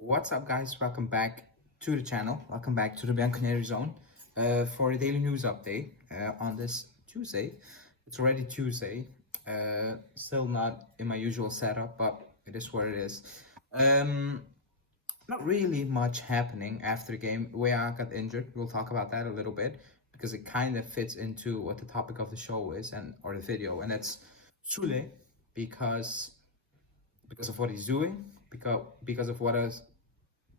What's up, guys? Welcome back to the channel. Welcome back to the Bianconeri Zone for a daily news update on this Tuesday. It's already Tuesday. Still not in my usual setup, but it is what it is. Not really much happening after the game. Wea got injured. We'll talk about that a little bit because it kind of fits into what the topic of the show is or the video, and that's Soule because because of what he's doing, because of what is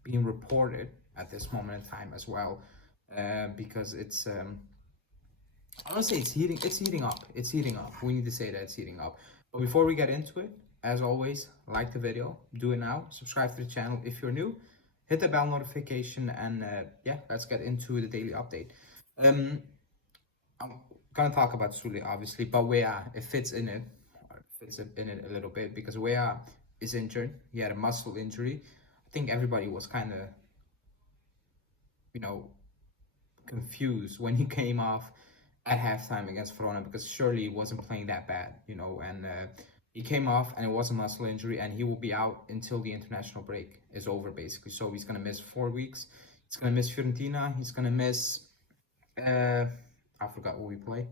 being reported at this moment in time as well, because it's I don't say it's heating. It's heating up. It's heating up. We need to say that it's heating up. But before we get into it, as always, like the video. Do it now. Subscribe to the channel if you're new. Hit the bell notification, and yeah, let's get into the daily update. I'm gonna talk about Soule obviously, but Wea, it fits in it. Fits in it a little bit because Wea is injured. He had a muscle injury. I think everybody was kind of, you know, confused when he came off at halftime against Verona because surely he wasn't playing that bad, and he came off and it was a muscle injury and he will be out until the international break is over basically. So he's gonna miss 4 weeks. He's gonna miss Fiorentina. He's gonna miss I forgot who we play.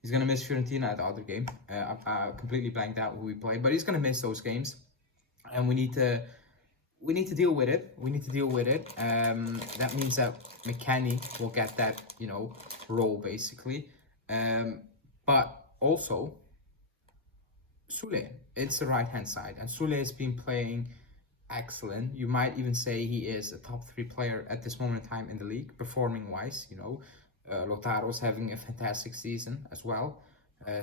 He's gonna miss Fiorentina at the other game. I completely blanked out who we play, but he's gonna miss those games, and we need to deal with it. We need to deal with it. That means that McKennie will get that, role basically. But also, Soule, it's the right hand side, and Soule has been playing excellent. You might even say he is a top 3 player at this moment in time in the league, performing wise. Lautaro's having a fantastic season as well.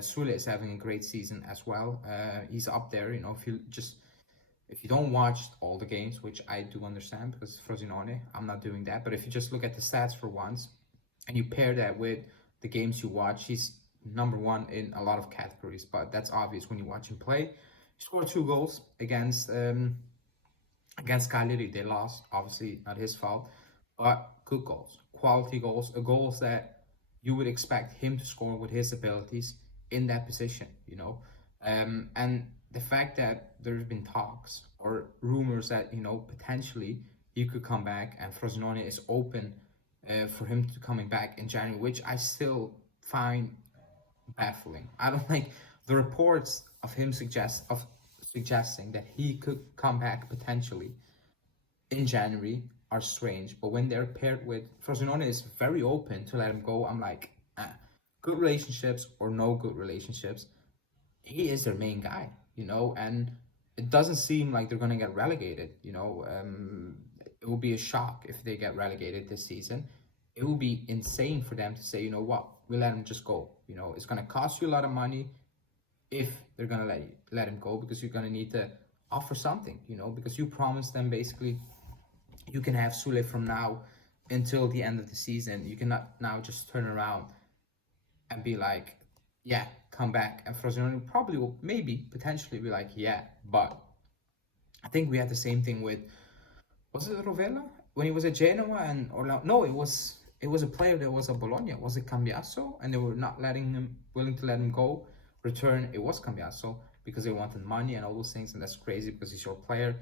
Soule is having a great season as well. He's up there. If you don't watch all the games, which I do understand because Frosinone, I'm not doing that. But if you just look at the stats for once, and you pair that with the games you watch, he's number 1 in a lot of categories. But that's obvious when you watch him play. He scored 2 goals against Cagliari. They lost, obviously not his fault, but good goals, quality goals, goals that you would expect him to score with his abilities in that position. And the fact that there's been talks or rumors that potentially he could come back and Frosinone is open for him to coming back in January, which I still find baffling. I don't like the reports of him suggesting that he could come back potentially in January are strange, but when they're paired with Frosinone is very open to let him go, I'm like, good relationships or no good relationships, he is their main guy, and it doesn't seem like they're gonna get relegated. It will be a shock if they get relegated this season. It will be insane for them to say, you know what, we let him just go. It's gonna cost you a lot of money if they're gonna let him go, because you're gonna need to offer something, because you promised them basically you can have Soule from now until the end of the season. You cannot now just turn around and be like, yeah, come back. And Frosinone probably will maybe potentially be like, yeah, but I think we had the same thing with, was it Rovella when he was at Genoa and Orlando? No, it was a player that was at Bologna. Was it Cambiasso? And they were not willing to let him go. Return, it was Cambiasso because they wanted money and all those things, and that's crazy because he's your player.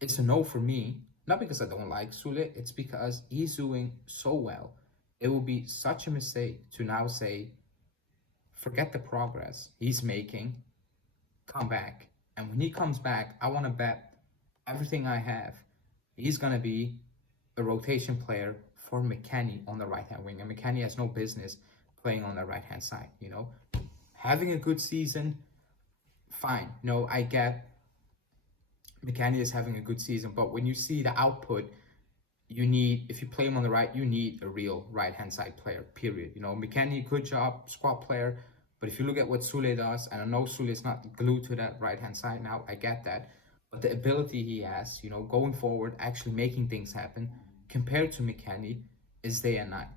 It's a no for me, not because I don't like Soule, it's because he's doing so well. It will be such a mistake to now say, forget the progress he's making, come back. And when he comes back, I want to bet everything I have, he's going to be a rotation player for McKennie on the right-hand wing. And McKennie has no business playing on the right-hand side, Having a good season, fine. I get McKennie is having a good season, but when you see the output, if you play him on the right, you need a real right-hand side player, period. McKennie, good job, squad player, but if you look at what Soule does, and I know Soule is not glued to that right-hand side now, I get that, but the ability he has, going forward, actually making things happen, compared to McKennie, is day and night,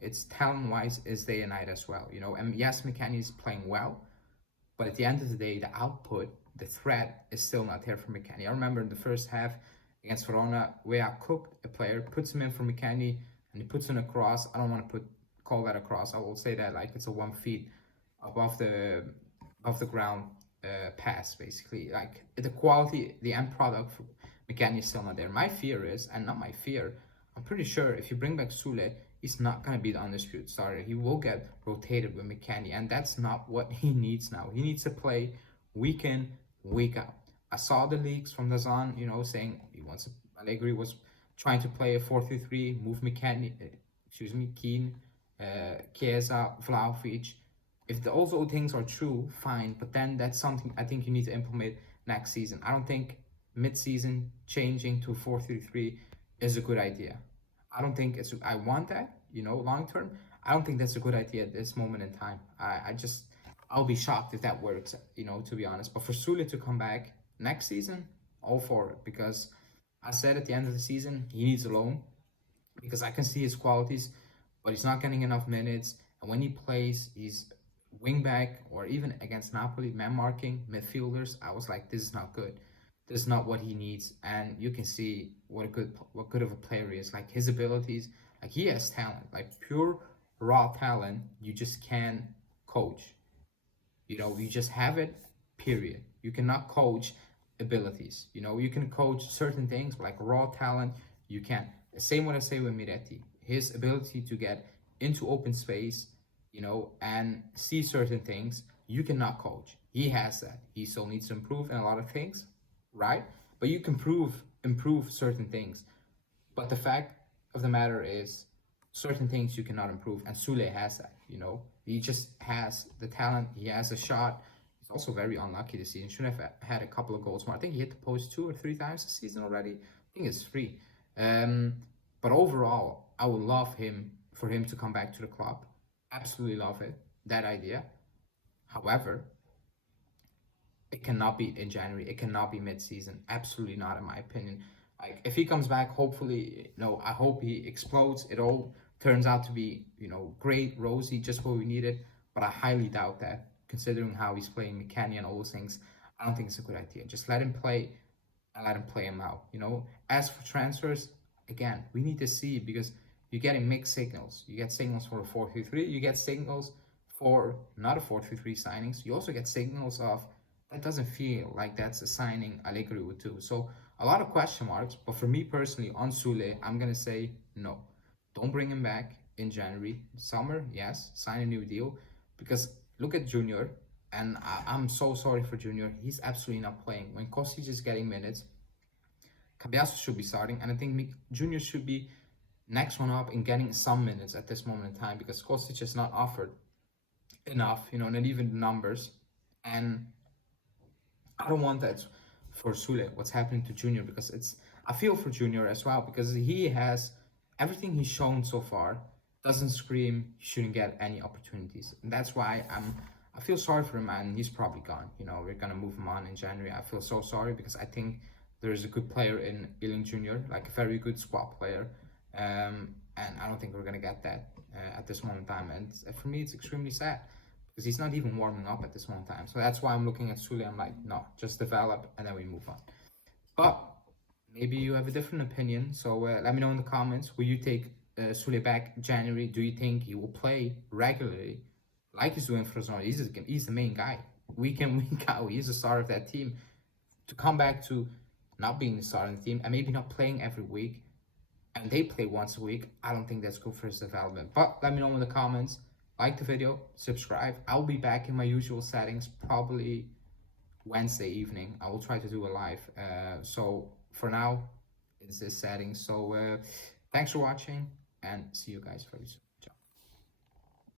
It's talent-wise, is day and night as well, And yes, McKennie is playing well, but at the end of the day, the output, the threat is still not there for McKennie. I remember in the first half against Verona, where I cooked a player, puts him in for McKennie, and he puts in a cross. I don't want to call that a cross. I will say that like it's a 1 feet above the ground pass, basically. Like the quality, the end product for McKennie is still not there. My fear is, and not my fear, I'm pretty sure if you bring back Soule, he's not going to be the undisputed starter. He will get rotated with McKennie, and that's not what he needs now. He needs to play week in, week out. I saw the leaks from Dazan, saying he wants to, Allegri was trying to play a 4-3-3, move McKennie, Keane, Chiesa, Vlahovic. If those old things are true, fine, but then that's something I think you need to implement next season. I don't think mid-season changing to 4-3-3 is a good idea. I don't think it's. I want that, long term. I don't think that's a good idea at this moment in time. I'll be shocked if that works, to be honest. But for Soule to come back next season, all for it, because I said at the end of the season he needs a loan because I can see his qualities, but he's not getting enough minutes. And when he plays, he's wing back or even against Napoli, man marking midfielders. I was like, this is not good. This is not what he needs. And you can see what good of a player he is. Like his abilities, like he has talent, like pure raw talent. You just can't coach. You just have it. Period. You cannot coach abilities. You can coach certain things, but like raw talent, you can't. The same what I say with Miretti. His ability to get into open space, and see certain things, you cannot coach. He has that. He still needs to improve in a lot of things, right? But you can improve certain things. But the fact of the matter is, certain things you cannot improve, and Soule has that. He just has the talent. He has a shot. He's also very unlucky this season. Should have had a couple of goals more. I think he hit the post 2 or 3 times this season already. I think it's 3. But overall, I would love for him to come back to the club. Absolutely love it. That idea. However, it cannot be in January. It cannot be mid-season. Absolutely not, in my opinion. Like if he comes back, hopefully, I hope he explodes. It all turns out to be, great, rosy, just what we needed. But I highly doubt that, considering how he's playing McKennie and all those things. I don't think it's a good idea. Just let him play and let him play him out. As for transfers, again, we need to see because you're getting mixed signals. You get signals for a 4-3-3. You get signals for not a 4-3-3 signings. You also get signals of that doesn't feel like that's a signing Allegri would do. So a lot of question marks. But for me personally, on Soule, I'm going to say no. Don't bring him back in January. Summer, yes, sign a new deal. Because look at Junior. And I'm so sorry for Junior. He's absolutely not playing. When Kostic is getting minutes, Cambiaso should be starting. And I think Junior should be next one up in getting some minutes at this moment in time. Because Kostic is not offered enough, not even the numbers. And I don't want that for Soule, what's happening to Junior, because I feel for Junior as well, because he has everything he's shown so far doesn't scream he shouldn't get any opportunities. And that's why I feel sorry for him, and he's probably gone. We're gonna move him on in January. I feel so sorry because I think there's a good player in Ealing Jr., like a very good squad player. And I don't think we're gonna get that at this moment in time. And for me, it's extremely sad because he's not even warming up at this moment in time. So that's why I'm looking at Soule. I'm like, no, just develop and then we move on. But maybe you have a different opinion. So let me know in the comments. Will you take Soule back January? Do you think he will play regularly like he's doing for Frosinone? He's the main guy. Week in, week out. He's the star of that team. To come back to not being the star of the team and maybe not playing every week, and they play once a week, I don't think that's good for his development. But let me know in the comments. Like the video, subscribe. I'll be back in my usual settings probably Wednesday evening. I will try to do a live. So for now, it's this setting. So thanks for watching and see you guys very soon.